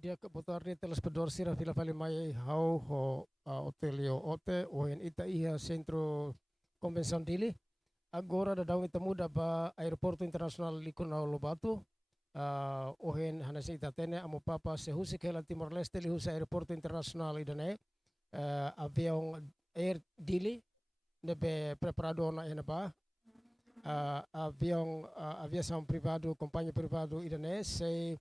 dia kebutuhan di telespedor sira fila fali mai hau ho hotelio ote ohen ita iha centro convenção dili agora da daun ita muda ba aeroporto internasional likuna Lobato ohen hanasi ita tene amo papa se husi kela Timor Leste li husi aeroporto internasional idane avião air dili nebe preparado na ena ba avião aviação privado companhia privado idane se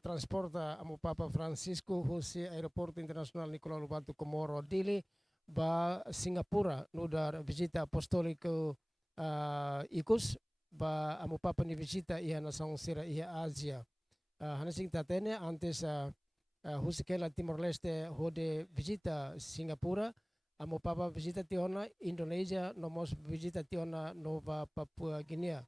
transporta amo Papa Francisco husi aeroporto internasional Nicolau Lobato Komoro Dili ba Singapura no dar visita apostolico ikus ba amo Papa ni visita ia nação sira ia Asia hanasing tatene antes husi kela Timor Leste hode visita Singapura amo Papa visita tiona Indonesia nomos visita tiona Nova Papua Guinea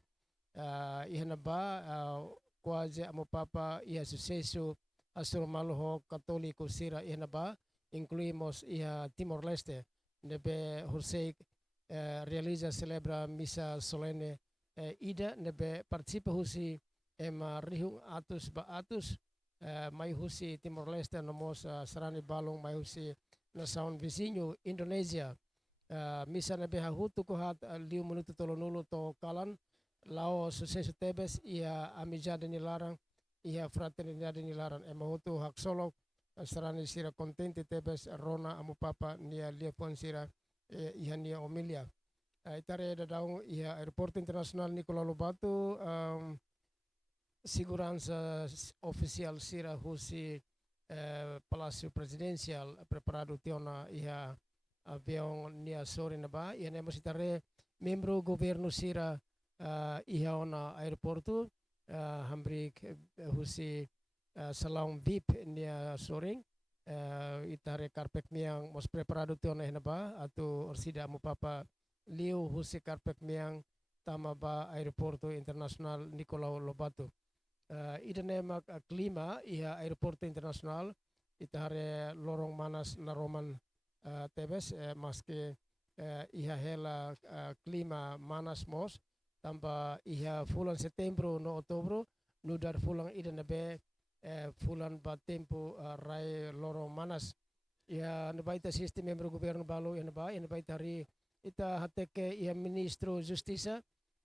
ihana ba quase amo papa ia sucesso asur malho católico sira ihana ba incluímos ia Timor Leste nebe Hursei realiza celebra misa solene ida nebe participa husi ema rihung atus ba atus mai husi Timor Leste nomos sarani balong mai husi nasaun vizinho Indonesia misa nebe hahutu ko hat liu minuto tolonulu to kalan lao sucesso tebes ia amizade ni larang ia fraternidade ni larang emahutu hak solok sarani sira kontente tebes rona amu papa nia liapon sira ia nia omilia itare da daung ia aeroporto internasional Nicolau Lobato segurança oficial sira husi Palácio Presidencial preparado tiona ia avião nia sore na ba ia nemos itare membro governo sira iha ona aeroporto hambrik husi salão VIP nia soring itare karpet miang mos preparado tiona hena ba atau orsida mu papa liu husi karpet miang tama ba aeroporto internasional Nicolau Lobato idane mak klima iha aeroporto internasional itare lorong manas naroman tebes maske iha hela klima manas mos tamba iha fulan setembro no otobro nudar fulan ida nabe fulan ba tempo rai lorong manas iha nabaita sistem membro governo balo iha nabaita ri ita hateke iha ministro justiça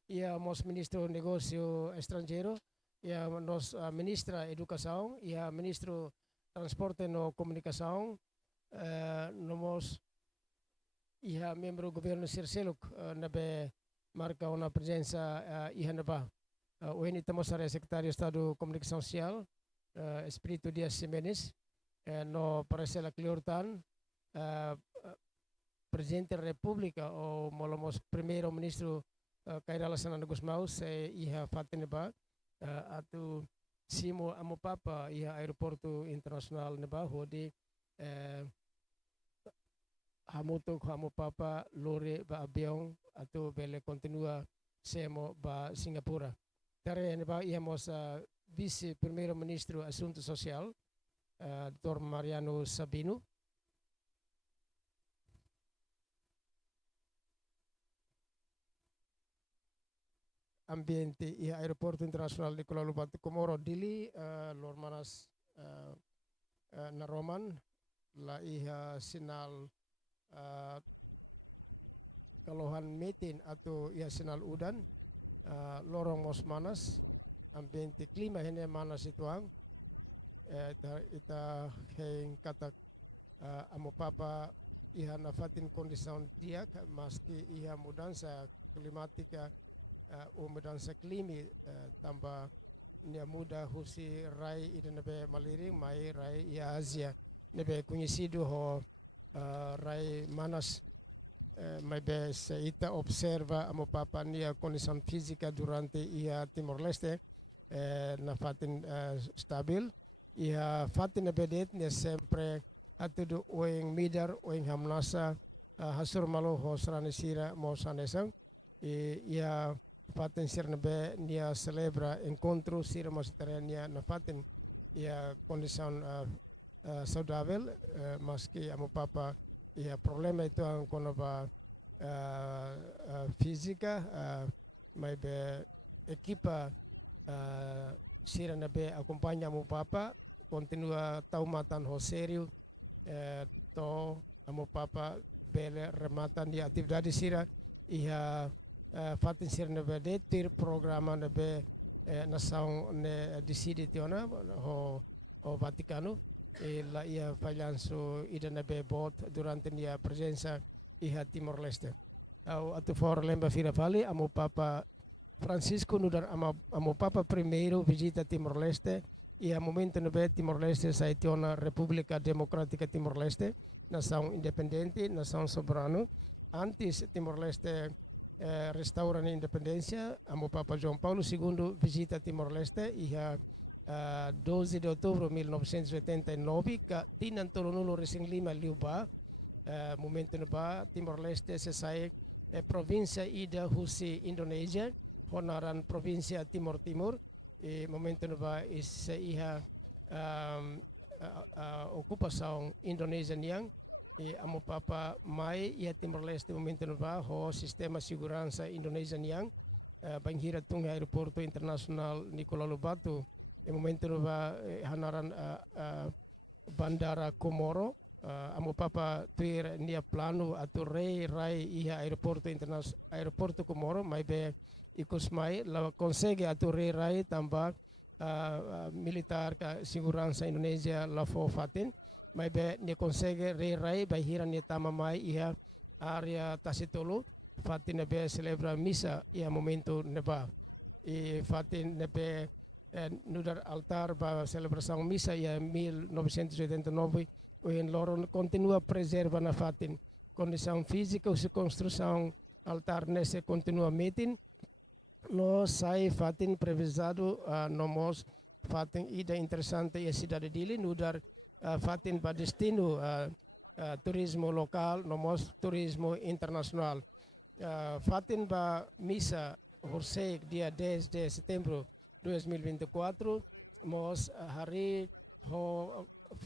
iha mos ministro negócio estrangeiro iha nos ministra educação iha ministro transporte no comunicação nomos iha membro governo sirseluk nabe marca uma presença ihanaba o ini temos a secretário de Estado de Comunicação Social Espírito Dias Ximenes no parecer a Cliortan presidente da República o molomos primeiro ministro Kairala Sanana Gusmao se iha fatineba atu simo amo papa iha aeroporto internasional neba hodi hamutuk hamo papa lore ba avião atau bele continua semo ba Singapura. Tare neba íamos vice primeiro ministro assunto social Dr. Mariano Sabino. Ambiente e aeroporto internasional di Kuala Lumpur Komoro Dili lor manas na Roman la iha sinal keluhan metin atau ia sinal udan lorong mos manas ambiente klima hene manas ituang ita heng kata amo papa iha nafatin kondisyon dia maski iha mudansa klimatika mudansa klimi tambah nia muda husi rai ida nebe maliring mai rai ia Asia nebe conhecido ho rai manas maybe se ita observa amo papa nia condição física durante ia Timor Leste na fatin stabil ia fatin bedet nia sempre atudu oeng midar oeng hamnasa hasur malo ho srani sira mo sanesang ia fatin sir nebe nia celebra encontro sira mas nia na fatin ia condição saudável maski amo papa ia problema itu ang kono ba física mai be equipa sira na be acompanha mo papa continua taumatan ho sério to amo papa bele rematan di atividade sira iha fatin sir ne bede tir programa ne be nação ne decide tiona ho Vaticano e la ia falhanço ida ne be bot durante a presença iha Timor Leste au atu for lembra fira fali amo papa Francisco nudar amo papa primeiro visita Timor Leste e a momento no be Timor Leste sai tiona República Democrática Timor Leste nação independente nação soberano antes Timor Leste restaura a independência amo papa João Paulo II visita Timor Leste e a 12 de outubro de 1989 ka tinan tolonulo resing lima liuba momento no ba Timor Leste se sai província ida husi Indonesia honaran província Timor Timur e momento no ba is iha ocupação Indonesia niang e amo papa mai ia Timor Leste momento no ba ho sistema segurança Indonesia niang banghira tung aeroporto internasional Nicolau Lobato e momento no ba hanaran bandara Komoro amo papa tuir nia plano atu rei rai iha aeroporto Komoro mai be ikus mai la consegue atu rei rai tambah militar ka segurança Indonesia la fo fatin mai be ni consegue rei rai bai hira ni tama mai iha area Tasitolu fatin be celebra misa ia momento neba e fatin nebe nudar altar ba celebração misa ia 1989 o en loron continua preserva na fatin condição física ou se construção altar nesse continua metin no sai fatin previsado nomos fatin ida interessante e cidade dili nudar fatin ba destino turismo lokal nomos turismo internacional fatin ba misa horsei dia 10 de setembro 2024 mos hari ho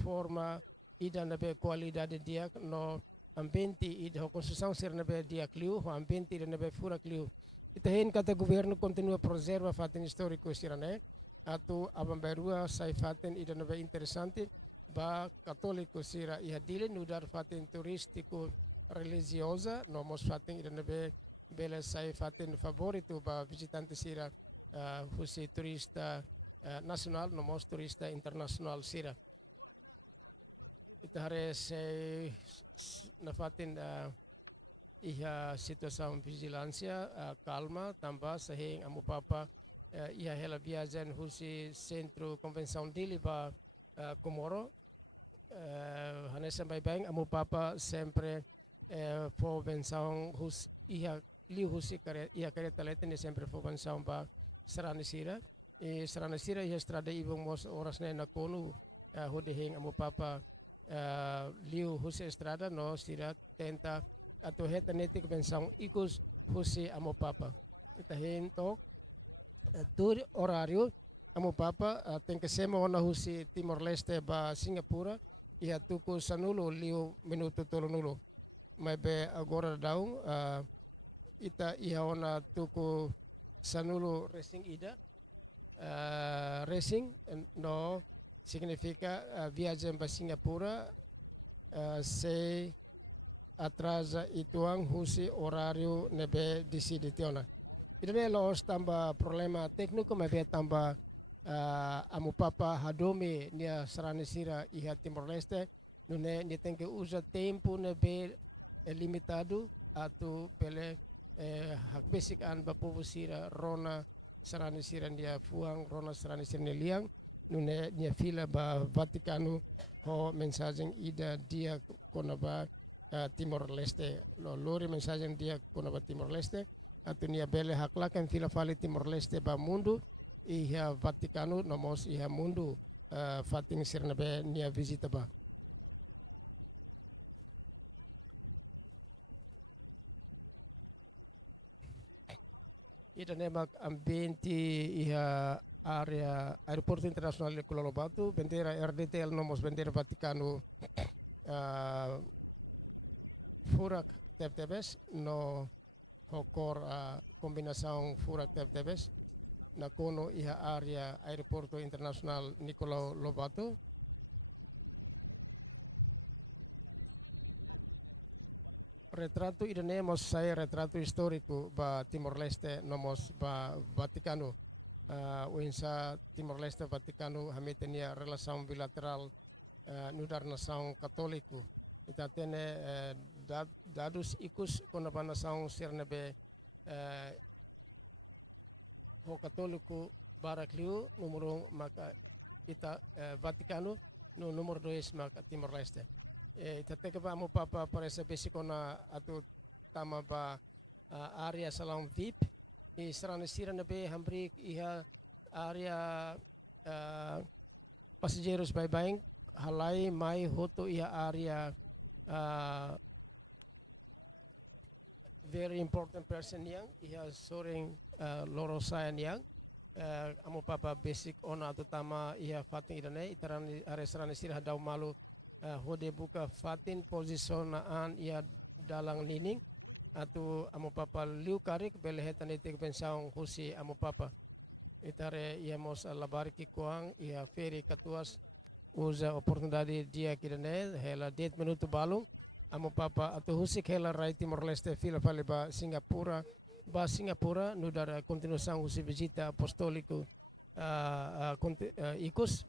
forma ida nabe qualidade dia no ambiente ida ho construção ser nabe dia clio ho ambiente ida nabe fura clio itahin kata governo continua preserva fatin histórico estirane atu abamberua sai fatin ida nabe interessante ba católico sira ia dile nudar fatin turístico religiosa no mos fatin ida nabe bela sai fatin favorito ba visitante sira fusi turista nasional no mos turista internasional sira hari se na fatin iha situação vigilância calma tambah sehing amo papa iha hela viajan husi centro convenção dili ba Komoro hanesa mai bang amo papa sempre convenção hus iha liu husi kare iha kare talete sempre convenção ba Seranisira e Seranisira iha estrada ibong mos oras na kono hudehing amo papa liu husi estrada no sira tenta atau heta netik pensão ikus husi amo papa kita hento tur horário amo papa tem que ser ona husi Timor Leste ba Singapura ia tuku sanulo liu minuto tolonulo mai be agora daung ita ia ona tuku sanulo racing ida racing no significa viagem para Singapura se atrasa ituang husi horário nebe decide tiona. Idane los tamba problema técnico mebe tamba amo papa hadome nia Seranisira iha Timor Leste nune ni tem que usa tempo nebe limitado atu pele hapesikan ba povo sira rona Seranisira dia fuang rona Seranisira liang nune nia fila ba Vaticano ho mensagem ida dia konaba Timor Leste no lori mensagem dia konaba Timor Leste atu nia bele haklakan fila fali Timor Leste ba mundo iha Vaticano nomos iha mundo fatin sirna be nia visita ba ida nemak ambiente iha area aeroporto internasional de Nicolau Lobato bendera RDTL nomos bendera Vaticano furak tebes no okor combinação furak tebes na kono iha area aeroporto internasional Nicolau Lobato retrato idane mos saya retrato histórico ba Timor Leste nomos ba Vaticano. Uinsa Timor Leste Vaticano hamitenia relação bilateral nudar nação católico. Kita tene dados ikus kona ba nação sirnebe o católico Baracliu número maka kita Vaticano no número 2 maka Timor Leste. Tate ke ba mo papa parece basic na atu tama ba area salam VIP serana sirana be hampir iha area passageiros baik halai mai hoto iha area very important person yang iha soring lorosayan yang kamu papa basic ona atu tama iha fatin idane itaran area serana sirah dau malu hode buka fatin posisionaan ia dalang lining atau amo papa liu karik belehetan itik pensang husi amo papa itare ia mos labari ki kuang ia feri katuas usa oportunidade dia kirane hela 10 minuto balung amo papa atau husi hela rai Timor Leste fila fale ba Singapura nudara continuação husi visita apostolico ikus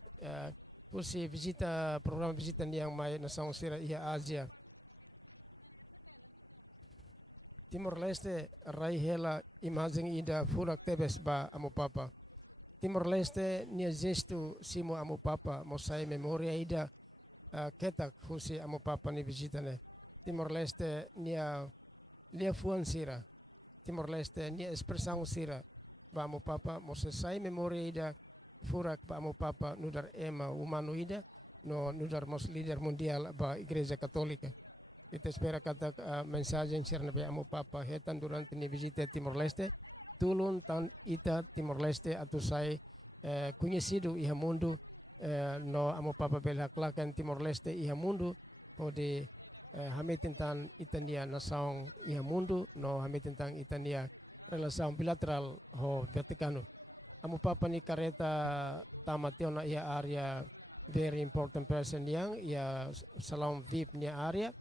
husi visita program visita yang mai nação sira ia Asia Timor Leste rai hela imagem ida furak tebes ba amo papa Timor Leste nia gesto simo amo papa mosai memoria ida ketak fusi amo papa ni visita ne Timor Leste nia fuan sira Timor Leste nia expressão sira ba amo papa mosai memoria ida furak ba amo papa nudar ema humano ida no nudar mos líder mundial ba Igreja Católica. Kita espera kata mensagem serna be amo papa hetan durante ni visita Timor Leste tulun tan ita Timor Leste atau sai conhecido iha mundo no amo papa bela klakan Timor Leste iha mundo o de hamitin tan itania nação iha mundo no hamitin tan itania relação bilateral ho Vaticano amo papa ni kareta tamateo na iha area very important person yang ia salam VIP ni area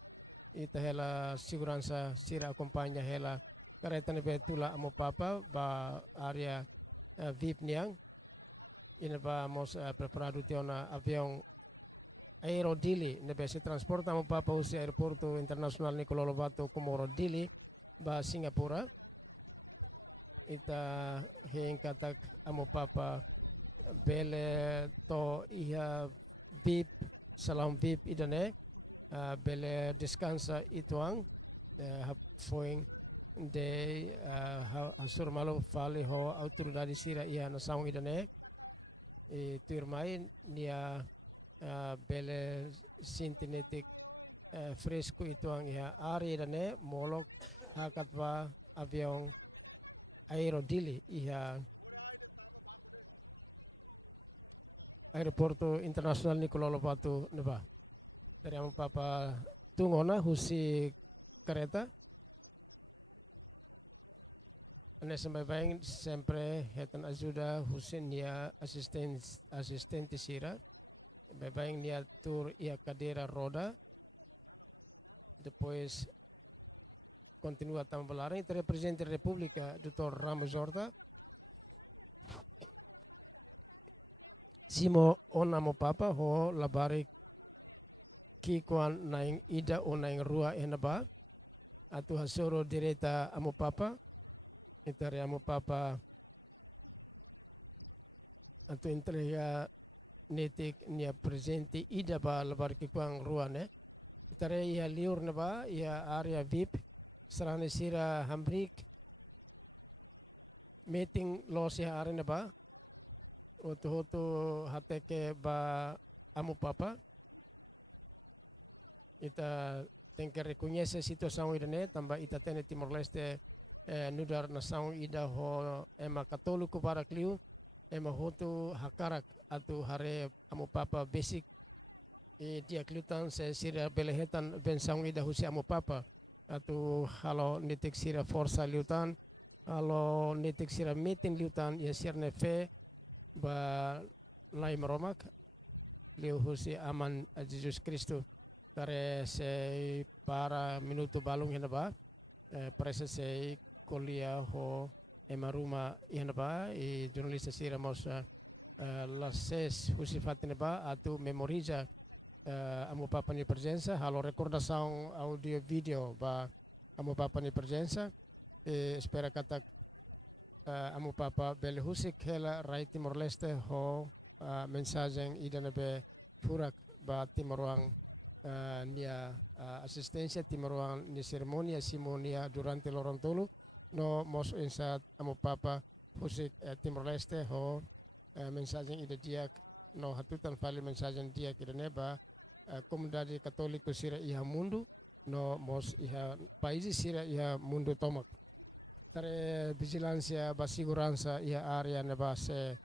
ita hela segurança sira acompanha hela kareta ne betula amo papa ba area VIP niang ina ba mos preparado tiona avião Aerodili ne se transporta amo papa usi aeroporto internasional Nicolau Lobato Comoro Dili ba Singapura ita heng katak amo papa bele to iha VIP salam VIP idane bele descansa ituang foing de hasur malo fali ho autoridade sira ia nação idane e turmain nia bele sintenetik fresco ituang ia ari idane molok hakatwa avião Aerodili ia aeroporto internasional Nicolau Lobato neba dari amo papa tungona husi kereta ane sampai baing sempre hetan ajuda husin nia asistente sira baing nia tur ia cadeira roda depois continua tambalarem entre presidente da República Dr. Ramos Horta simo onamo papa ho labari ki kuan naing ida o naing rua enaba atu hasoro direta amo papa itare amo papa atu entrega netik nia presente ida ba labar ki kuang rua ne itare ia liur naba ia area VIP serane sira hambrik meeting lo se are naba hoto hateke ba amo papa ita tem que reconhecer a situação idane também ita tem Timor Leste nudar nação ida ho ema católico para clio ema hoto hakarak atau hare amo papa basic e dia klutan se sira belehetan pensão ida husi amo papa atau halo nitik sira força liutan halo nitik sira meeting liutan ya sirne fe ba lai meromak liu husi aman a Jesus Kristo Kare sei para minuto balung hina ba presa sei kuliah ho emaruma hina ba e jurnalista sira mos lases usifatine ba atu memoriza amo papa ni presença halo recordação audio video ba amo papa ni presença e espera kata amo papa bele husik hela rai Timor Leste ho mensagem idana be furak ba Timoruang nia asistensia Timoruang ni ceremonia simonia durante lorong tolu no mos insat amo papa husik Timor Leste ho mensagem ida dia no hatutan fali mensagem dia kita neba komunidade katoliko sira iha mundu no mos iha paisi sira iha mundu tomak kare vigilância ba segurança iha área neba se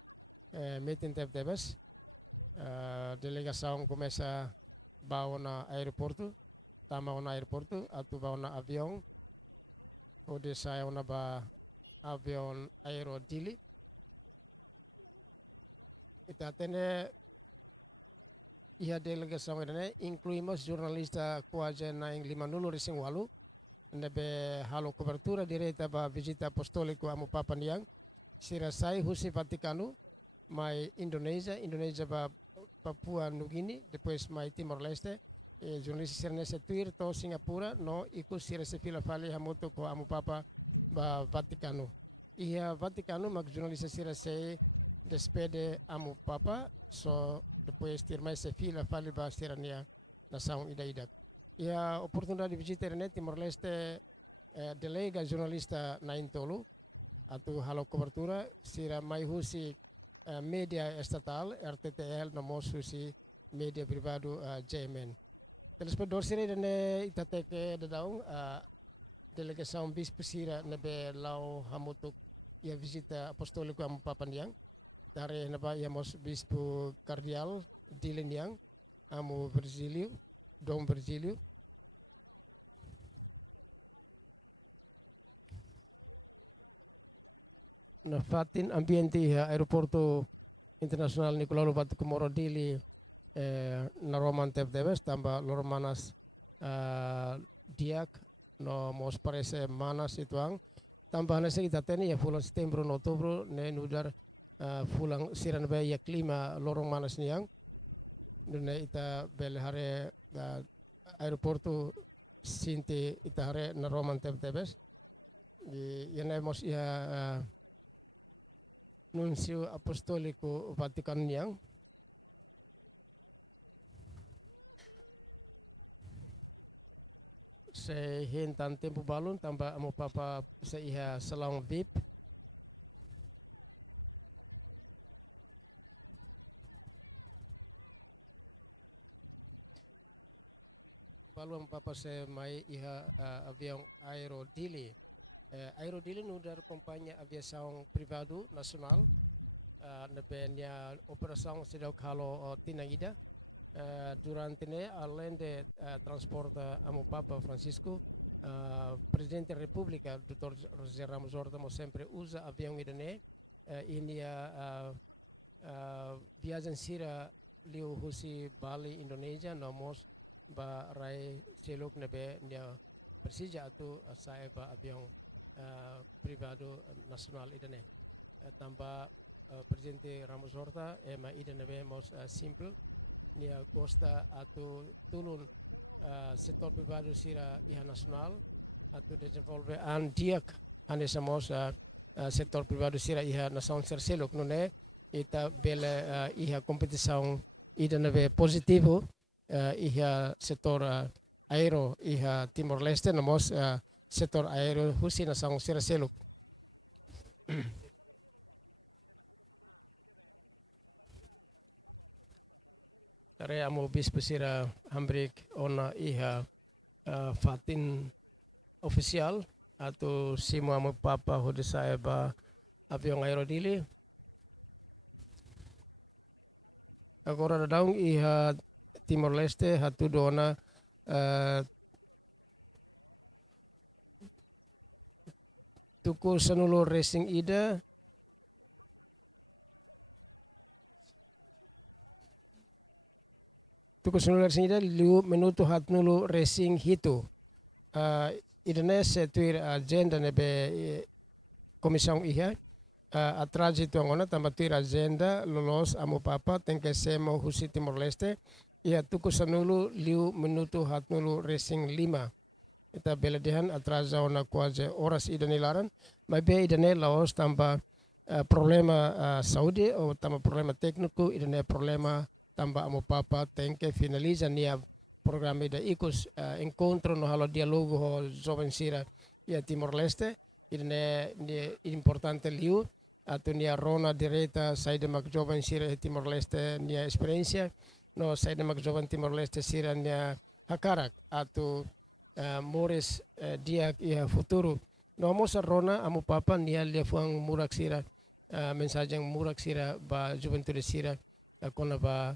meeting tep debes delegação começa bawa na aeroporto tama na aeroporto atu bawa na avião ode saya na ba avião aero dili kita tene ia delegação ene incluímos jornalista quase na lima nulu rising walu nebe halo cobertura direta ba visita apostolico amo papa niang sirasai husi Vaticano mai Indonesia ba Papua Nugini depois mai Timor Leste jornalista sirnese tuir to Singapura no iku sirase pila fali hamoto ko amo papa ba Vaticano ia Vaticano mak jornalista sirase despede amo papa so depois ter mais se fila fali ba sirania nação ida ia oportunidade de visita net Timor Leste delega jornalista na intolo atu halo cobertura sira mai husi media estatal RTTL nomos husi media privado JMN telespedor sira dene itateke dadaung delegação bispo sira nebe lau hamutuk ia visita apostolico am papandiang dari naba ia mos bispo cardial dileniang amu Virgilio Dom Virgilio na fatin ambiente aeroporto internasional Nicolau Batu Komoro Dili na Roman Tep Debes tambah Lormanas Diak no mos parece manas ituang tambah nasi kita teni ya bulan September no Oktober ne nudar fulang siran be ya klima lorong manas niang ne ita bel hare aeroporto sinti ita hare na Roman Tep Debes yana mos ya Nuncio Apostolico Vatican niang se hentan tempo balon tambah amo papa se iha salong VIP balon papa se mai iha avião aero dili Aerodili nudar companhia aviação privado nacional na benha operação sedau kalau tinagida durante ne além de transporte amo Papa Francisco Presidente da República Dr. José Ramos Horta sempre usa avião idane ini viagem sira liu husi Bali Indonesia nomos ba rai celuk nebe dia Persija tu saya ba avião privado nasional idane tambah Presidente Ramos Horta ema idane mos simple dia costa atau turun sektor privado sira nasional atau desenvolve antiak ane samos sektor privado sira iha nação serselok nune ita bele iha competição idane positivo iha sektor aero iha Timor Leste namos sektor aero husi nação serselok Kare amo bispo sira hambrik ona iha fatin official atau simo amo papa hode saya ba avião aerodili agora daung iha Timor Leste hatu dona tuku sanulu racing ida tukus nular singida liu minuto hat nulu racing hitu. Idane tuir agenda nebe komisiong iha atrás itu angona tambah tuir agenda lolos amu papa tengke semo husi Timor Leste ia tukus nulu liu minuto hat nulu racing 5. Ita beledihan atrás ona kuaje oras idane laran mabe idane laos tambah problema Saudi o tambah problema tekniku idane problema tambah amu papa tengke finaliza nia programa da ikus encontro no halo dialogo ho jovem sira ia Timor Leste idane importante liu atu nia rona direta saide mak jovem sira Timor Leste nia experiência no saide mak jovem Timor Leste sira nia hakarak atu mores dia ia futuro no mosa rona amu papa nia lefuang murak sira mensagem murak sira ba juventude sira kona ba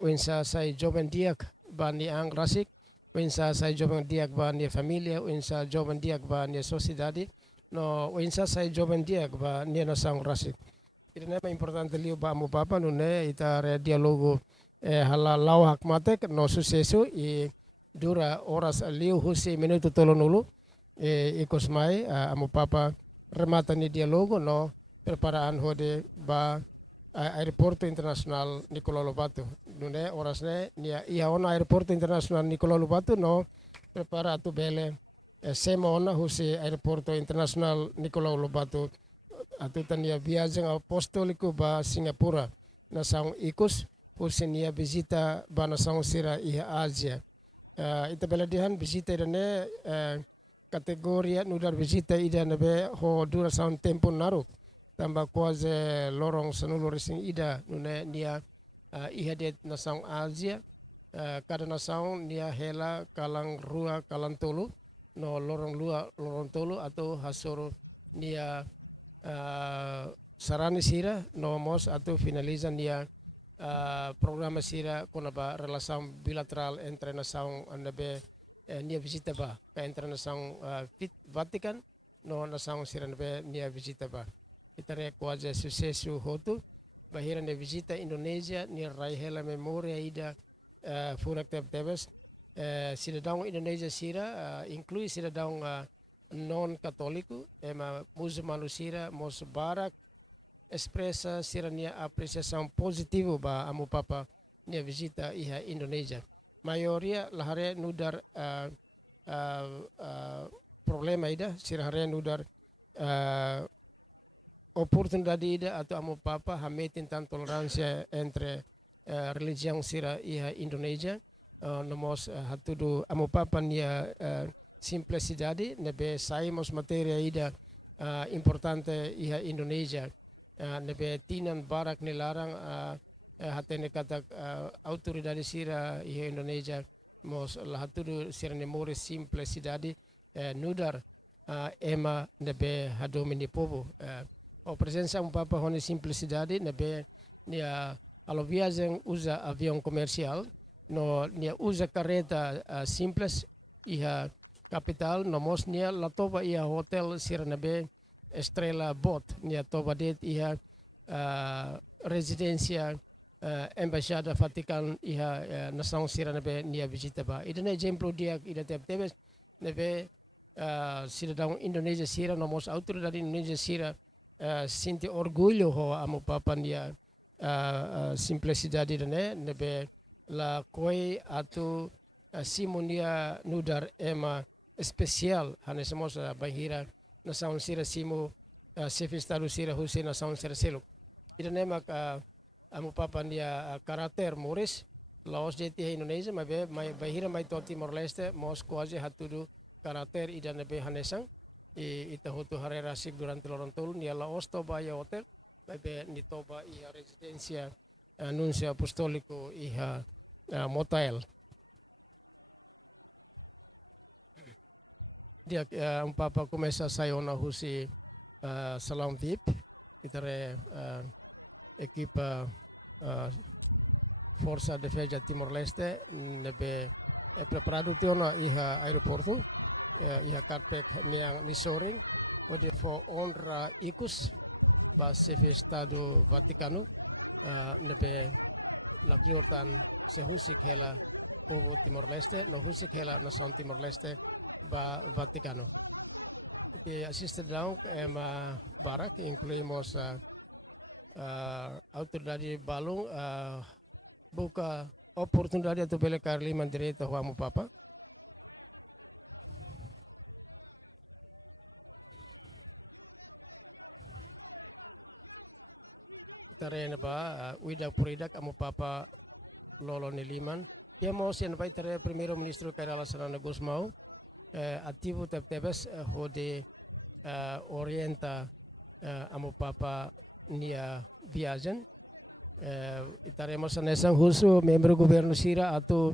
wensa sai jovem diak ba ni ang rasik wensa sai jovem diak ba ni familia wensa jovem diak ba ni sociedade no wensa sai jovem diak ba ni na sang rasik itu nama importante liu ba amu papa nune ita re dialogo hala lau hak matek no sucesso e dura horas liu husi minuto tolonulu ikos mai amu papa remata ni dialogo no preparaan hode ba aeroporto internasional Nicolau Lobato nune orasne nia ia ona aeroporto internasional Nicolau Lobato no prepara atu bele sema ona husi aeroporto internasional Nicolau Lobato atu tania viagem apostólico ba Singapura na saung ikus husi nia visita ba na saung sira ia Asia ita beledihan visita idane kategoria nudar visita idane be ho dura saung tempo naru tambah kuaze lorong sanulu racing ida nune nia ihadet nasaung Asia kada nasaung nia hela kalang rua kalang tolu no lorong lua lorong tolu atau hasoro nia sarani sira no mos atau finaliza nia programa sira kona ba relasaung bilateral entre nasaung anabe nia visita ba ka entre nasaung Vatican no nasaung sira nabe nia visita ba itare kuaja sucesso hotu bahira ne visita Indonesia ni rai hela memoria ida furak tebes cidadão Indonesia sira inclui cidadão non católico ema muçulmano sira mos barak expressa sira nia apreciação positivo ba amu papa nia visita iha Indonesia maioria lahare nudar problema ida sira hare nudar oportunidade ida atau amu papa hame tentang toleransia entre religião sira iha Indonesia nomos hatudu amu papa nia simplicidade nebe saimos materia ida importante iha Indonesia nebe tinan barak nilarang hatene kata autoridade sira iha Indonesia mos hatudu sira nemore simplicidade nudar ema nebe hadomini povo o presença papa hone simplicidade nebe nia alo viagem usa avião comercial no nia usa carreta simples iha capital nomos nia latoba iha hotel sira nebe estrela bot nia toba det iha residência embaixada Vatican iha nação sira nebe nia visita ba idane exemplo dia ida tebes nebe cidadão Indonesia sira nomos autoridade Indonesia sira sinti orgulho ho amu papa nia simplicidade dane nebe la koi atu simonia nudar ema especial hane semos bahira na saun sira simo sefistadu sira husin na saun sira seluk idane mak amu papa nia karakter moris laos jeti Indonesia mabe bahira mai to Timor Leste mos kuaje hatudu karakter idane be hanesang ita hotu hare rasik durante lorong tolu nia laos toba ya hotel bebe ni toba iha residencia nuncio apostolico iha motel dia papa começa a sayona husi salam vip itare equipa Força Defesa Timor Leste nebe preparado tiona iha aeroporto iha karpet ni sore onde for honra ikus ba Estado Vaticano nebe Jordan sehusi kela Timor Leste, sehusi kela nação Timor Leste ba Vaticano. E assiste down Barak incluímos autoridade balung buka oportunidade atau bele karli direito ao amo papa. Tare ba uida puridak amo papa lolo ni liman. Dia mau sen bai tare primeiro ministro Kairala Sarana Gusmau ativo tebes hode orienta amo papa nia viagem. Estaremos nessa curso membro governo Sira atau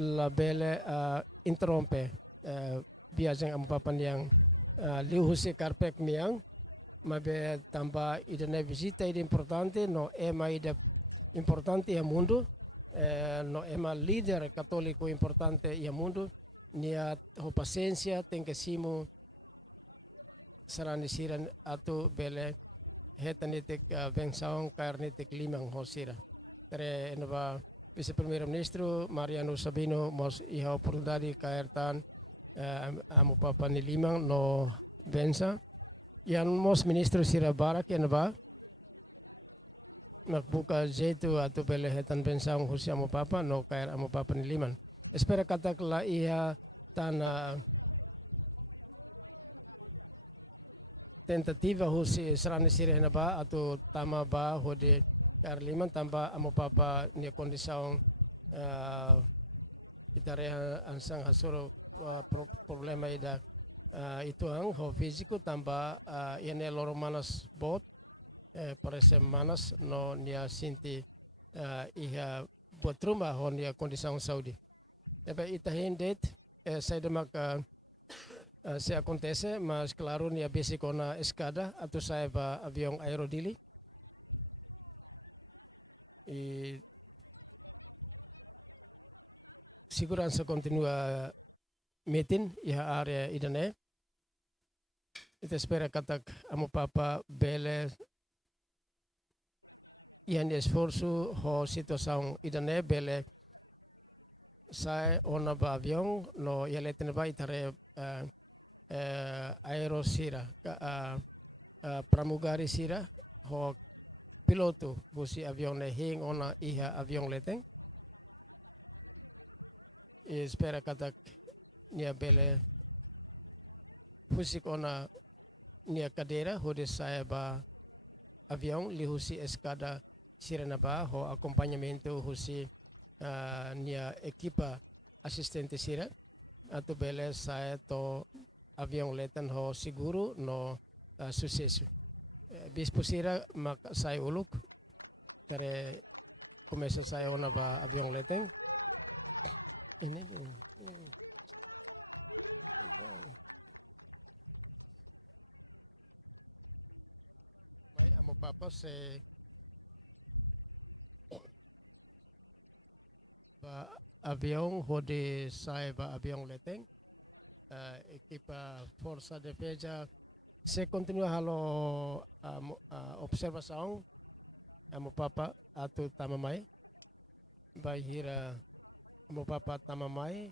la bele interrompe viagem amo papa yang lihusi karpek miang mabe tamba idane visita ide importante no ema ide importante ya mundo no ema líder católico importante ya mundo nia ho paciência tem que simo sarani siran atau bele hetanitik bengsaong karnitik limang hosira tere enova vice primeiro ministro Mariano Sabino mos iha oportunidade kaertan amo papa ni limang no bensa yang mos ministro Sira Barak yang ba magbuka jeito atau bele hetan bensa husi amo papa no kaer amo papa ni liman espera katak la iha tana tentativa husi serani sira ba atau tama ba hode kaer liman tamba amo papa ni kondisau itare ansang hasoro problema ida itu ang ho físico tamba ene loro manas bot parece manas no nia sinti iha buat rumah ho nia kondisi Saudi eba ita hendet saya demak se acontece mas claro nia basic ona escada atau saya ba avião aerodili e segurança continua meeting iha area idane ita espera katak amo papa bele ihan esforço ho situação idane bele sai ona ba avião no yaletene ba itare aero sira pramugari sira ho piloto busi avião ne hing ona iha avião leteng e espera katak nia bele fusik ona nia cadeira hode saya ba avião lihusi escada sirena ba ho acompanhamento husi nia equipa assistente sira atau bele saya to avião letan ho seguro no sucesso bispo sira mak saya uluk kare komesa saya ona ba avião letan amo papa se ba avião hode sai ba avião leteng equipa força de defesa se continua halo observação amo papa atau tamamai bahira amo papa tamamai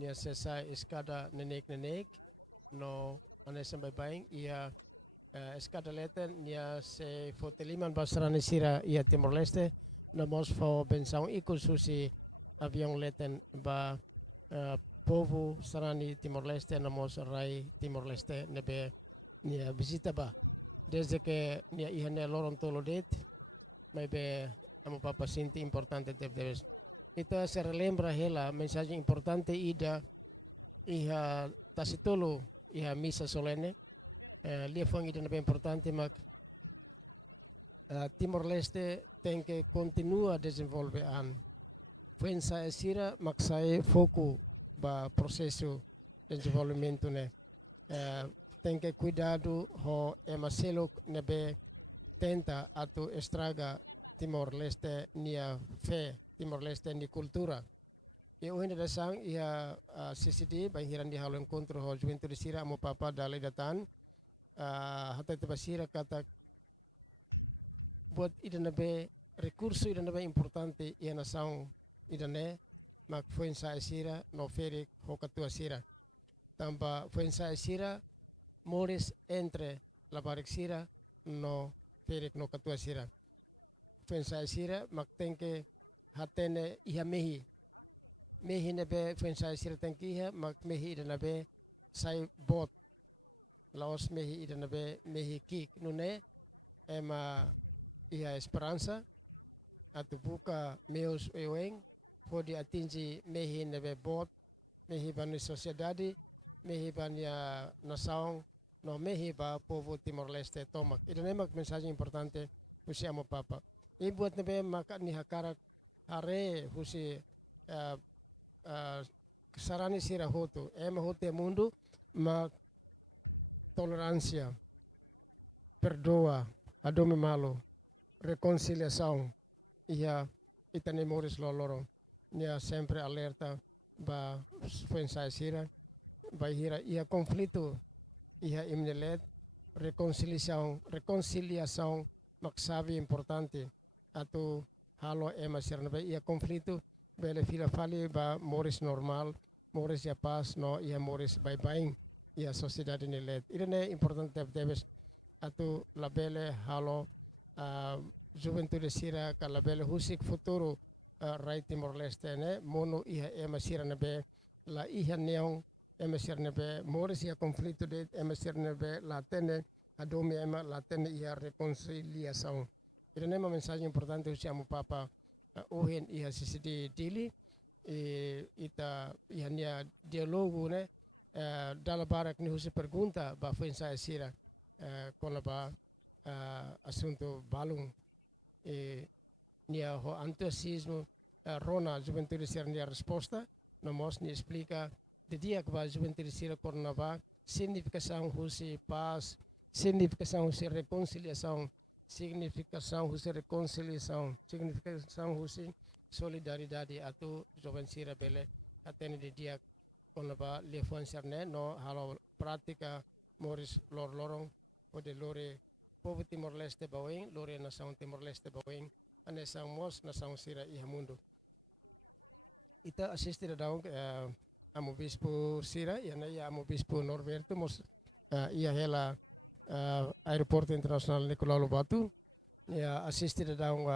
nia sesa escada nenek no ane sampai paing ia escada leten nia se foteliman basrani sira ia Timor Leste namos fo pensão ikut susi avião leten ba povo sarani Timor Leste namos rai Timor Leste lebe nia visita ba desde que nia ihane loron tolo det maybe amo papa sinti importante teberes kita se relembra hela mensagem importante ida iha tasitolo iha misa solene lia foi ida bem importante mas Timor Leste tem que continua desenvolver pensa esira maksai foco ba processo de desenvolvimento né tem que cuidado ho emaselo nebe tenta atau estraga Timor Leste nia fe Timor Leste ni cultura e o ainda sang ia CCD bahiran di halo encontro ho juventude sira amo papa dale datan hatta te basira kata buat idanabe recurso idanabe importante e nação idane mak foi sa sira no feri hokatua sira tamba foi sa sira mores entre la barik sira no feri no katua sira foi sa sira mak tenke hatene iha mehi nebe foi sa sira tenke iha mak mehi idanabe sai bot laos mehi idanabe mehi kik nune ema iha esperança atu buka meus eueng pode atingir mehi nebe bot mehi bani sociedade mehi bani nação no mehi ba povo Timor-Leste tomak ida nemak mensagem importante husi amo papa e buat nebe maka ni hakarak are husi sarani sira hotu ema hote mundo ma tolerância perdoa adome malo reconciliação ia itane moris loloro nia sempre alerta ba fuensa sira ba hira ia conflito ia imnelet reconciliação maksabi importante atu halo ema sirna ia conflito bele fila fali ba moris normal moris ya paz no ia moris bye bye ia sociedade nelet irene importante debes atu labele halo juventude sira ka labele husik futuro right Timor-Leste ne mono iha ema sira nebe la iha neong ema sira nebe moris ia conflito de ema sira nebe latene adome ema latene iha reconciliação irene ma mensagem importante usiamo papa uhen iha sisidi dili ita iha nia dialogo ne dala barak ni husi pergunta ba fuensa sira con ba assunto balung nia ho entusiasmo rona juventude ser nia resposta nomos ni explica de dia que ba juventude ser corna ba significação husi paz significação husi reconciliação significação husi solidariedade atu jovem sira bele atene de dia con ba lefon serne no halo prática moris lorong o de lore povo Timor-Leste bawing lore nação Timor-Leste bawing ane sang mos nação sira iha mundo ita assiste da daung amo bispo sira yana ya amo bispo Norberto mos ia hela aeroporto internasional Nicolau Lobato ya assiste da daung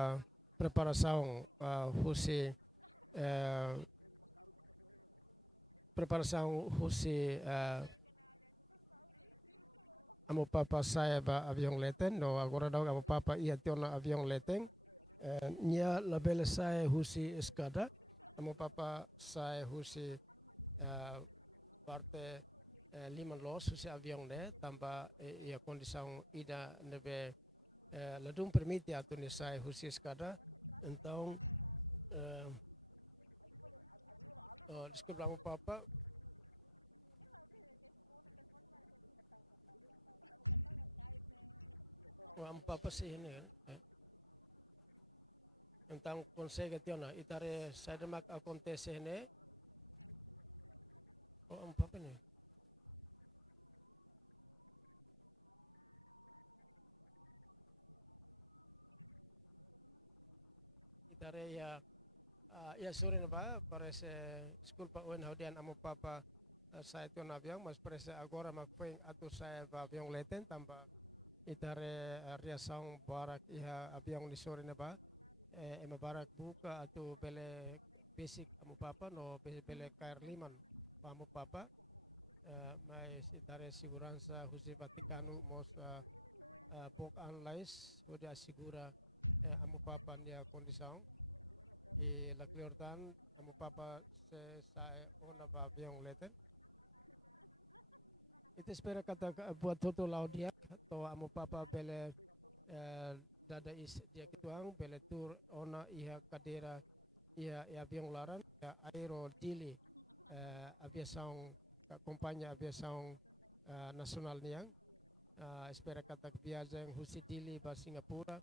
preparação husi amo papa saya ba avião leten no agora dau amo papa ia tiona avião leten nia labele saya husi escada amo papa saya husi parte liman los husi avião ne tanpa ia condição ida nebe ladum permite atuni saya husi escada então desculpa amo papa ang papa sini então consegue tiona itare sademak acontece ne ang papa ne itare ya sore na ba parece desculpa o naudian amo papa saya tiona avião mas parece agora magpoing atu saya ba avião leten tamba itare reação barak iha avião di sore na ba ema barak buka atu bele basic amo papa no bele kair liman amo papa mas itare segurança husi Vaticano mos pok analyze udah segura amo papa dia condição e la cleortan amo papa se sai ona ba avião lete ita espera kata buat foto laudia to amo papa bele dada is dia kituang bele tur ona iha kadera iha avião laran aero dili aviação companhia aviação nacional niang espera kata viagem husi dili ba Singapura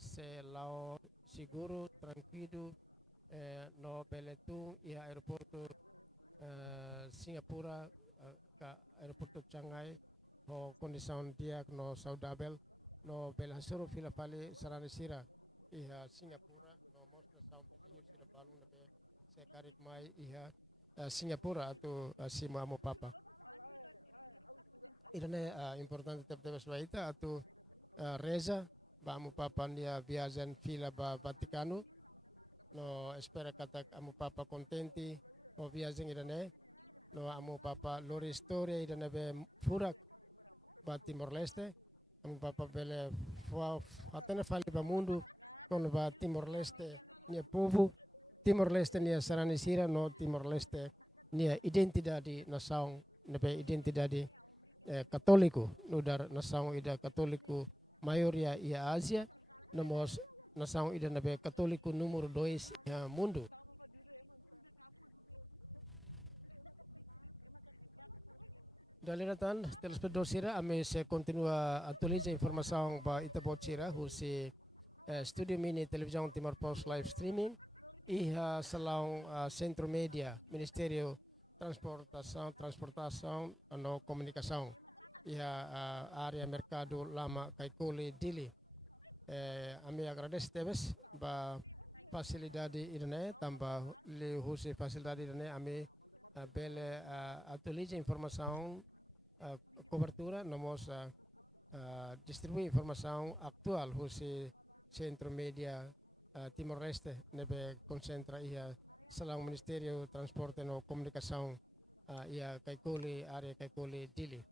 se lao seguro tranquilo no bele tu iha aeroporto Singapura ka aeroporto Shanghai ho condição dia no saudável no bela suru fila pali sarani sira iha Singapura no nasaung pokalo sila baru se karit mai iha Singapura atau si mamo papa. Irane importante tep baita atau reza ba amo papa nia viajan fila ba Vaticano no espera katak amo papa contenti o viajan irane no amo papa lori storia irane be furak ba Timor Leste amo papa bele fua atena fali ba mundo con ba Timor Leste nia povo Timor Leste nia sarani sira no Timor Leste nia identidade nação nebe identidade católico no dar nação ida católico maioria ia Ásia nomos nação ida nebe católico número 2 mundo. Daliratan telespectador sira ame se continua atualiza informação ba Itabot sira husi studio mini televisão Timor Post live streaming iha salão centro media Ministério transportação no comunicação iha área mercado lama Kaikoli Dili ame agradece teves ba facilidade irne tambah le husi facilidade irne ame bele atualiza informação cobertura nomos distribui informação atual husi centro media Timor Leste nebe concentra ia salão Ministério Transporte no Comunicação ia Kaikoli área Kaikoli Dili.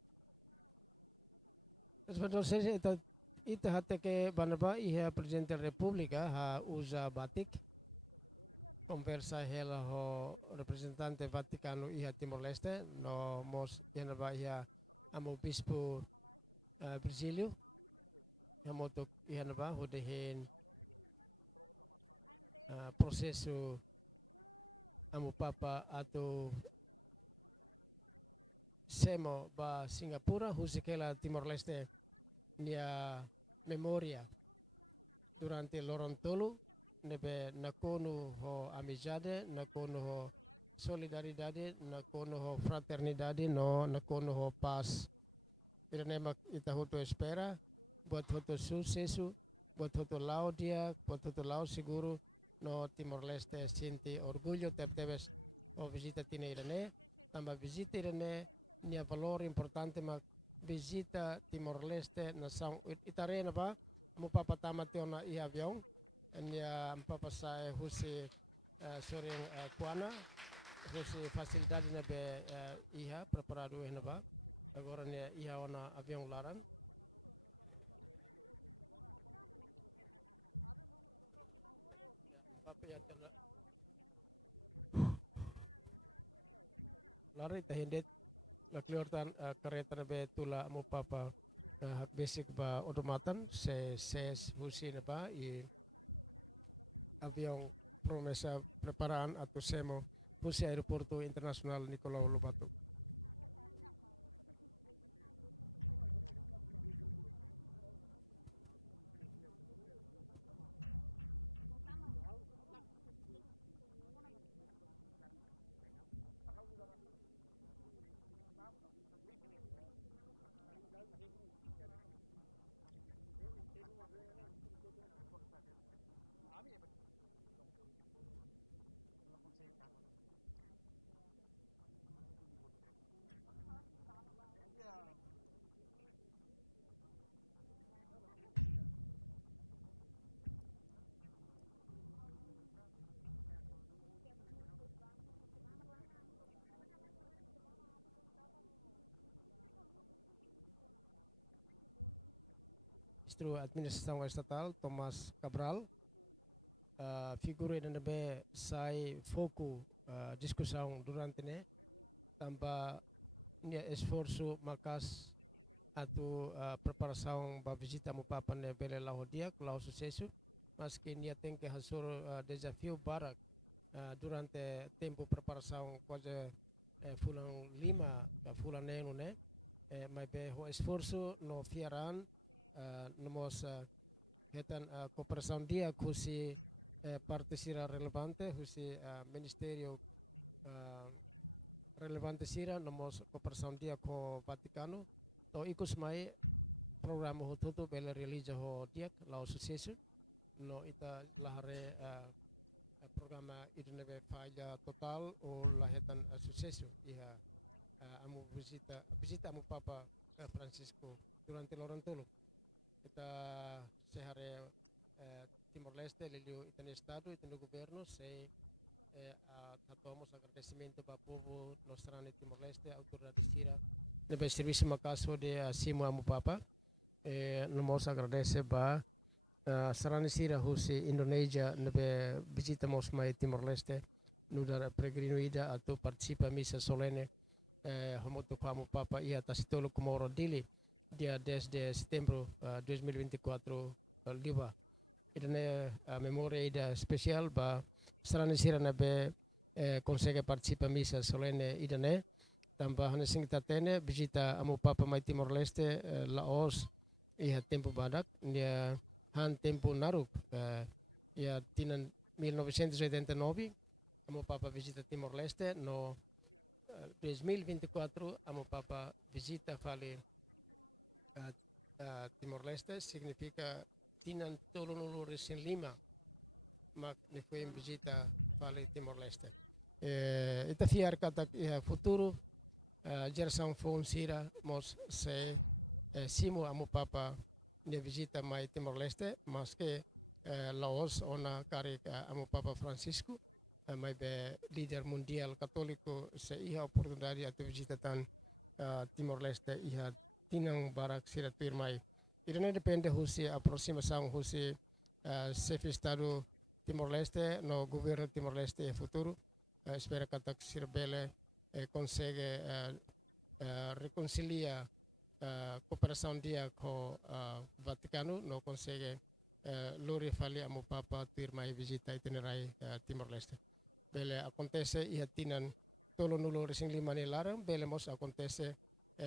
Sebenarnya ita hati ke banaba ia Presiden Republika ha usa batik conversa hela ho representante Vaticano ia Timor Leste no mos yanaba ia amo bispo Brazilio yamotok yanaba ho dehen prosesu amo papa atau semo ba Singapura husikela Timor Leste nia memoria durante Lorontolo nebe nakono ho amizade nakono ho solidaridade nakono ho fraternidade no nakono ho paz irene ita hoto espera buat hoto sucesso buat hoto lao dia buat hoto lao seguro no Timor Leste sinti orgullo tertebes o visita tine irene tambah visita irene nia valor importante mak visita Timor Leste nação itarena ba mo papatama tiona i avião nia papa sai husi soring kuana husi facilidade na be iha preparado ena ba agora nia iha ona avião laran lari tahindet la kelihatan kereta nebe tula mo papa basic ba otomatan se husi neba i avião promessa preparan atau semo husi aeroporto internasional Nicolau Lobato. Ministro Administração Estatal Thomas Cabral figura dan nebe sai foco discussão durante ne tanpa nia esforço makas atau preparação ba visita mo papa ne bele lao dia lao sucesso mas que nia tem que hasur desafio barak durante tempo preparação quase fulan 5 fulan neno ne mai be ho esforço no fiaran nomos hetan cooperação dia kusi parte sira relevante kusi ministerio relevante sira nomos cooperação dia ko Vaticano to ikus mai programa ho tutu pela relija ho diak lao sucesso no ita lahare programa idunebe faja total o lahetan sucesso iha amu visita amu papa Francisco durante l'orantolo kita sehare Timor Leste lelio itane estado itane governo se atuamos agradecimento para povo nostrane Timor Leste autoridade sira nebe serviço makaso de simo amu papa namos agradece ba sarane sira husi Indonesia nebe visitamos mai Timor Leste nudara peregrino ida atau participa misa solene homoto amu papa ia tasitolo komoro dili dia desde setembro 2024 liba idane memoria ida spesial ba sarane sira nebe consegue participa misa solene idane tambah hana sing tatene visita amu papa mai Timor Leste Laos iha tempo badak dia han tempo naruk ia tinan 1989 amu papa visita Timor Leste no 2024 amu papa visita fale Timor Leste significa tinan tolonulu resin lima mak ni foi visita fale Timor Leste ita fiar kata futuro geração sira mos se simo amu papa ne visita mai Timor Leste mas que Laos ona kari amu papa Francisco mai be líder mundial católico se iha oportunidade atu visita tan Timor Leste iha tinang barak sira tuir mai irene depende husi aproximação husi chefe estado Timor Leste no governo Timor Leste futuro espera katak sira bele consegue reconciliar cooperação dia com Vaticano no consegue lori fali amu papa tuir mai visita itinerai Timor Leste bele acontece ia tinan tolo nulo resing lima ni larang bele mos acontece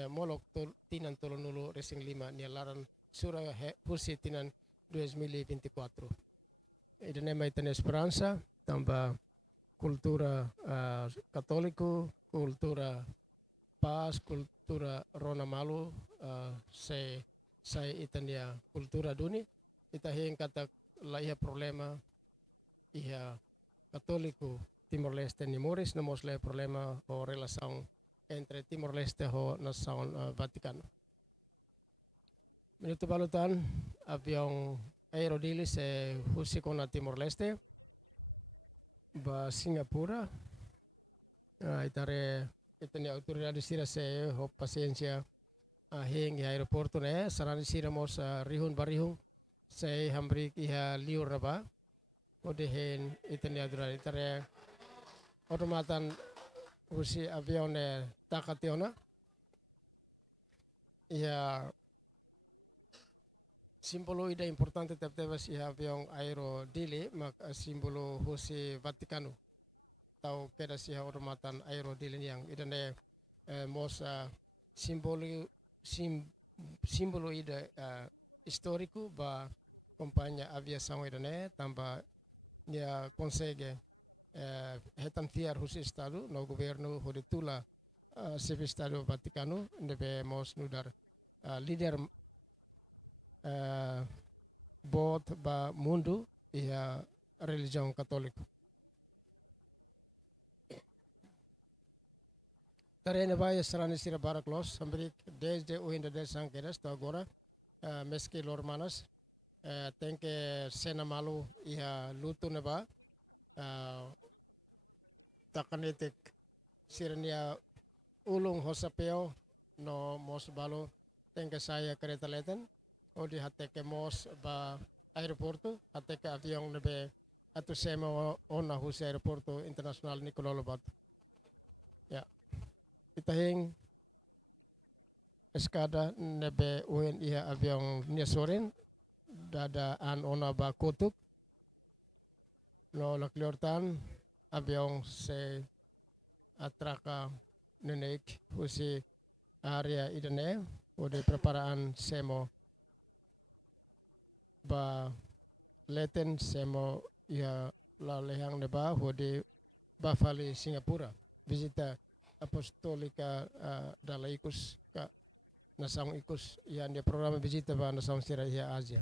molok tinan tolo nulo resing lima ni larang sura husi tinan 2024 idane mai ten esperança tamba cultura católico cultura paz cultura rona malu sai itania cultura duni ita hing kata laia problema iha católico Timor Leste ni Moris namos le problema o relação entre Timor Leste ho nação Vaticano minuto balutan avião aerodilis husi kona Timor Leste ba Singapura itare itani autoridade sira se ho paciência hing aeroporto ne sarani sira mos rihun barihun se hambrik iha liur raba odehen itani autoridade itare otomatan husi avião ne takationa iha simbolo ida importante tebas iha avião aero dili mak simbolo husi Vaticano tau pedas iha otomatan aero dili yang idane mos simbolo ida historiku ba companhia aviação idane tamba dia consegue hetan fiar husi estado no governo hodetula chefe estado Vaticano debe mos nudar líder bot ba mundo iha religião católico tarene vai serani sira baraklos sambrik desde o ainda des sanqueras ta agora meski lormanas tem que cena malu iha luto neba takanetek sirania ulung hosapeo no mos balo tem que saya kereta leten odi hateke mos ba aeroporto hateke avião nebe atu sema ona husi aeroporto internasional Nicololo Bat ya itahing escada nebe uen iha avião niasoren dada an ona ba kotuk no lakliortan avião se atraka nenek husi area idane ode preparaan semo ba leten semo ia la lehang neba hode bafali Singapura visita apostolika da laicus ka nasaong ikos yan dia programa visita ba nasaong sira iya Asia.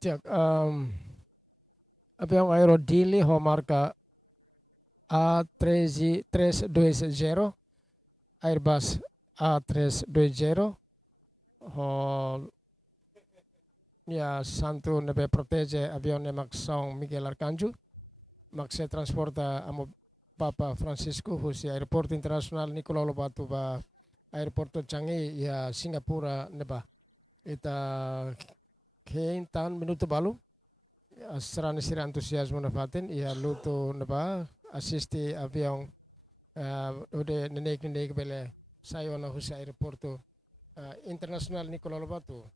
Tiak, avião Aerodili ho marca A320, Airbus A320, ho ya santo nebe protege avião ne mak São Miguel Arcanjo, mak se transporta amo Papa Francisco husi aeroporto internasional Nicolau Lobato ba aeroporto Changi ya Singapura neba. Ita kein tan minuto balu serana sira entusiasmo na fatin ia luto neba assiste avião ode nenek bele sayo na husi aeroporto internasional Nicolau Lobato.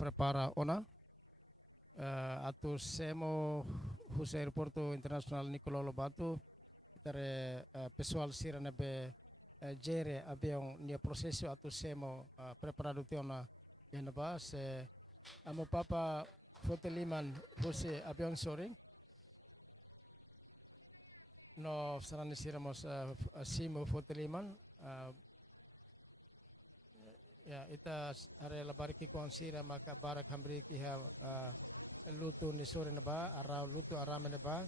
Prepara ona atu semo hus aeroporto internasional Nicolau Lobato tare pessoal sira nebe gere avião nia processo atu semo preparado tiona yana ba se amo papa foteliman huse avião sore no sarane siramos simo foteliman ya ita are labariki konsira maka barak hamri kiha lutu nisur neba ara lutu arame neba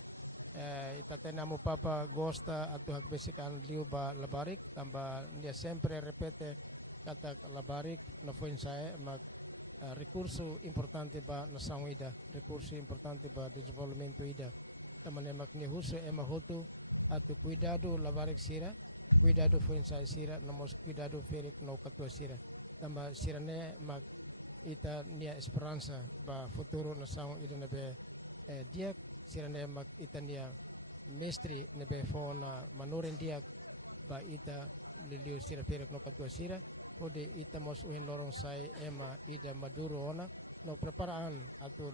ita tenamo papa gosta atau hagbesikan liu ba labarik tamba dia sempre repete kata labarik na foi saya mag recurso importante ba na sangida recurso importante ba desenvolvimento ida tamane makni huse emahoto atu cuidado labarik sira cuidado foi saya sira namos cuidado fer no kato sira nama sirane mag ita nia esperança ba futuro na sang ini nebe dia sirane mag ita nia mestre nebe fona manurin dia ba ita nebe sira tira ko kato sira ode ita mos undorong sai ema ida maduro ona no preparaan aku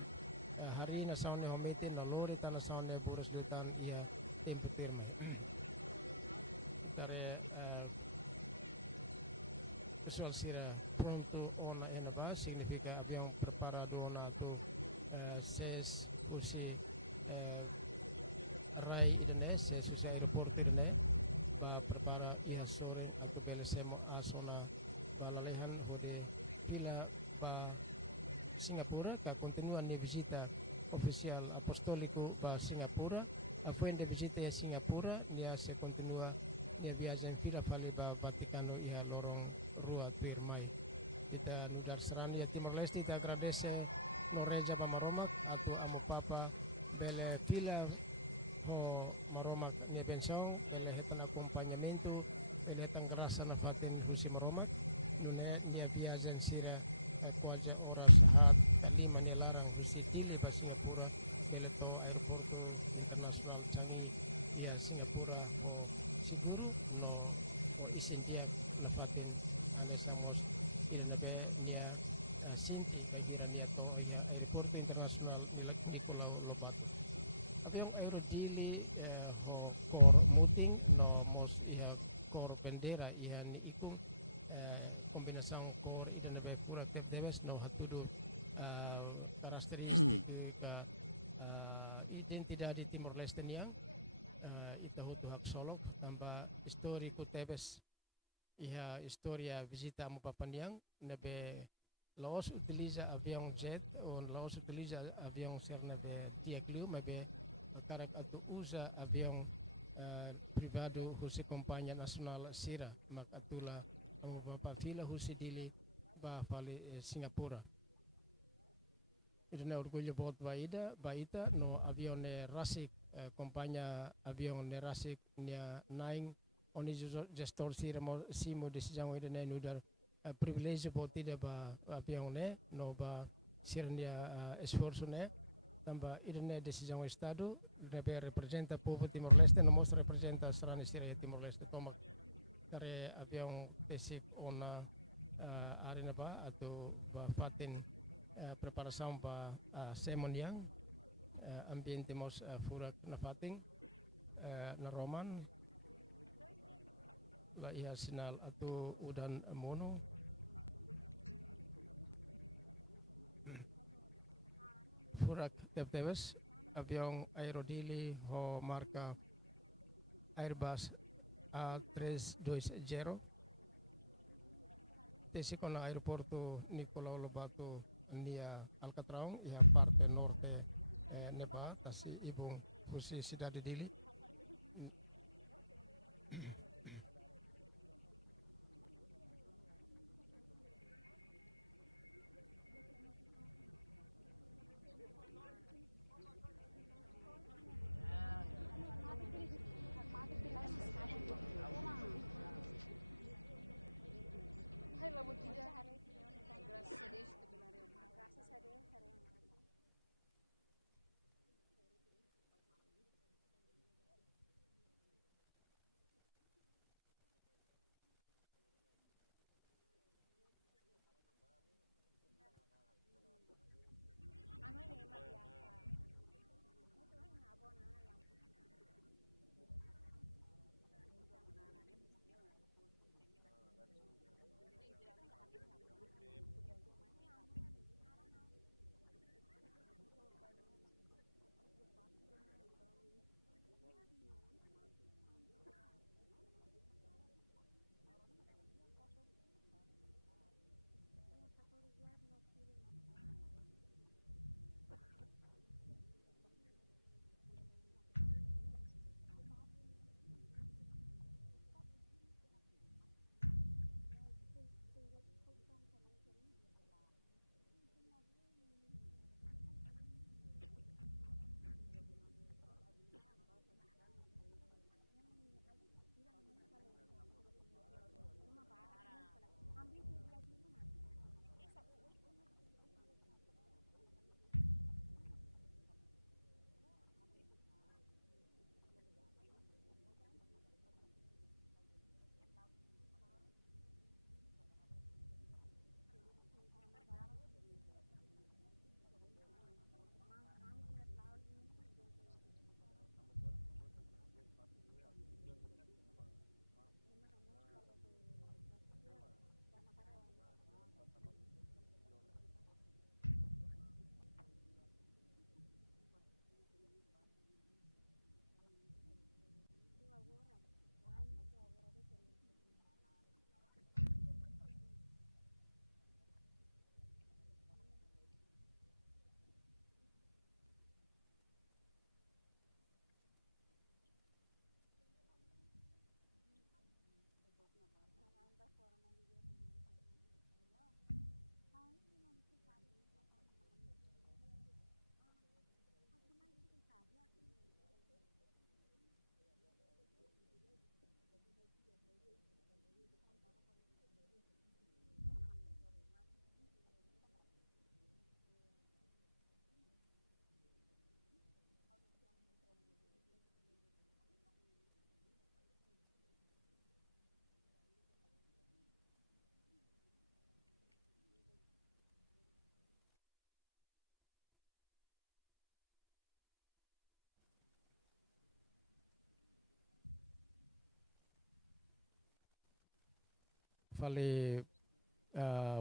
hari na saone homete na lori na saone burus dutan ia tempo firme. Tare visual sira ponto ona enova significa abbiamo preparato una tu ses kursi rai ini ses kursi aeroporto ini ba prepara ia sore aku bersemo asona balalehan di pila ba Singapura ka continuan de visita oficial apostólico ba Singapura aku de visita a Singapura dia se continua dia viaja pila kali ba Vaticano ia lorong rua firmai kita luar Australia Timor Leste kita agradece Loreja ba Maromak atau amo papa bele pila o Maromak ni bensong ele hetan acompañamiento ele hetan rasa na patin si Maromak nune dia viaja sira kuaja oras tadi menelarang di sini di Singapura ele to aeroporto internasional Changi dia Singapura o seguro no isin dia lepatin ada sama ele dia sinti dia to aeroporto internasional di Pulau Lombok tapi yang aerodili for muting no mos ia for bendera ia ni ikut kombinação por idene pura teves no hatudu karakteristika identidade Timor Leste niang ita hutu hak solok tambah historiku teves iha historia visita mo papaniang nebe Laos utiliza avião jet ou Laos utiliza avião serna de Tiagliu mebe karak atu usa avião privado husi companhia nasional Sira makatula fila husi dili ba fali Singapura. Idene orgulho bot baita no avião ne rasik companhia avião ne rasik nia naing oni gestor simo decisão idene nudar privilégio bot ida ba avião ne no ba sirnia esforço ne tamba idene decisão estado deve representa povo Timor Leste no mostra representa serana sira Timor Leste como kare avião tesik ona arena ba atau ba fatin preparação ba semoniang ambiente mos furak na fating na Roman la ia sinal atau udan mono furak tebes avião aerodili ho marca Airbus A320 tesi con aeroporto Nicolau Lobato nia Alcatraão e a parte norte neba tasi ibung fusi cidade Dili fali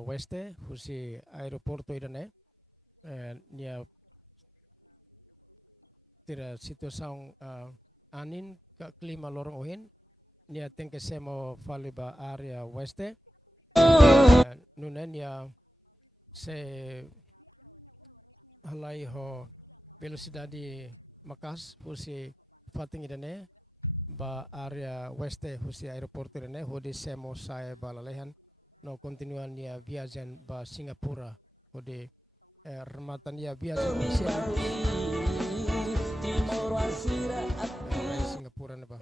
Weste husi aeroporto idane nia tira situação anin ka klima lorong ohin nia tengke semo fali ba area Weste nunen nia se halai ho velocidade makas husi fating idane ba area Weste husi aeroporto idane hodi semo sai balalehan no continuan nia viajan ba Singapura hodi rematan nia viajan Singapura na ba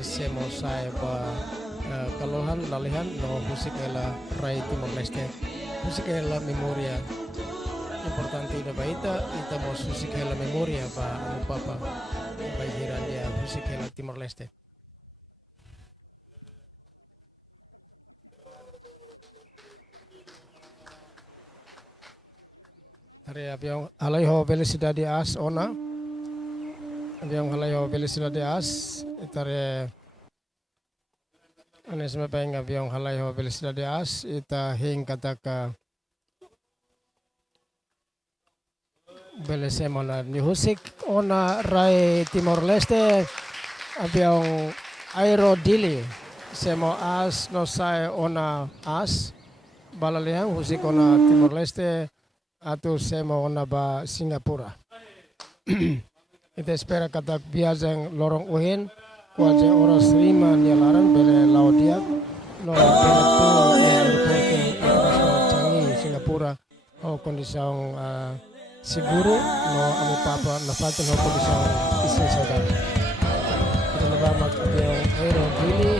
semo sai ba kalohan lalihan no husikela rai Timor Leste husikela memoria importante da baita ita mo husikela memoria ba papa bahiran dia husikela Timor Leste hari avião alaiho velocidade as ona avião alaiho velocidade as itare anes mapeng avião alaiho velocidade as ita hing kataka belesemona ni husik ona rai Timor Leste avião aero dili semo as no sai ona as balalehan husik ona Timor Leste atau semo ona ba Singapura kita espera kata viajang lorong uhin kuaje oras rima nia laran bele laudia no Singapura o kondisang seguro no amo papa na fata no kondisang isi saudara nama yang aero ini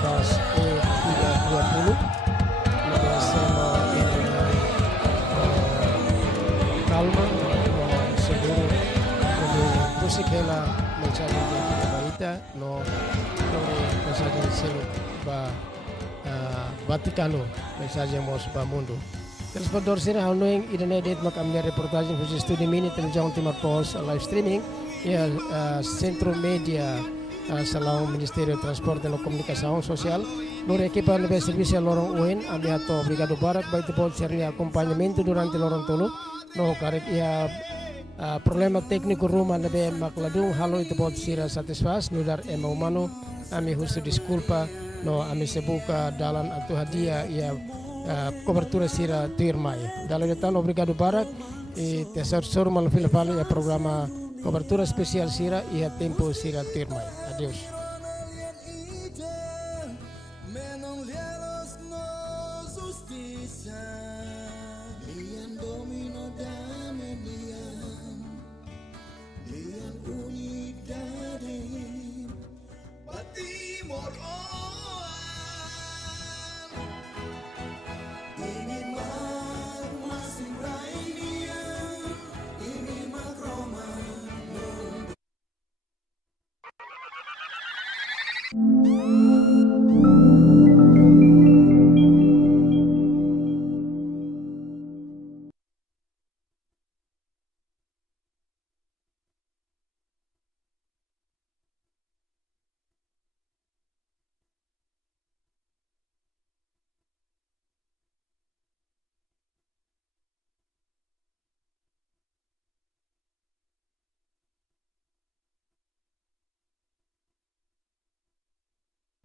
das E320 sama kalman seguro musikela mencari kita no mensaja sel ba Vaticano mensaja mos ba mundo transportador sira hanoing idane det mak amne reportagem khusus studi mini televisão Timor Pos live streaming ya Centro Media Salau Ministério Transporte e Comunicação Social lor equipa de serviço lorong uin amiato Brigado Barak baik tepot seri acompanhamento durante lorong tolo no karek ya problema técnico rumah nabe makladung halo itu bot sira satisfaz nudar ema humano ami husu desculpa no ami sebuka dalan atau hadiah ya cobertura sira tuirmai dalam detan Obrigado Barak e tesor mal filafali ya programa cobertura spesial sira ia tempo sira tuirmai adios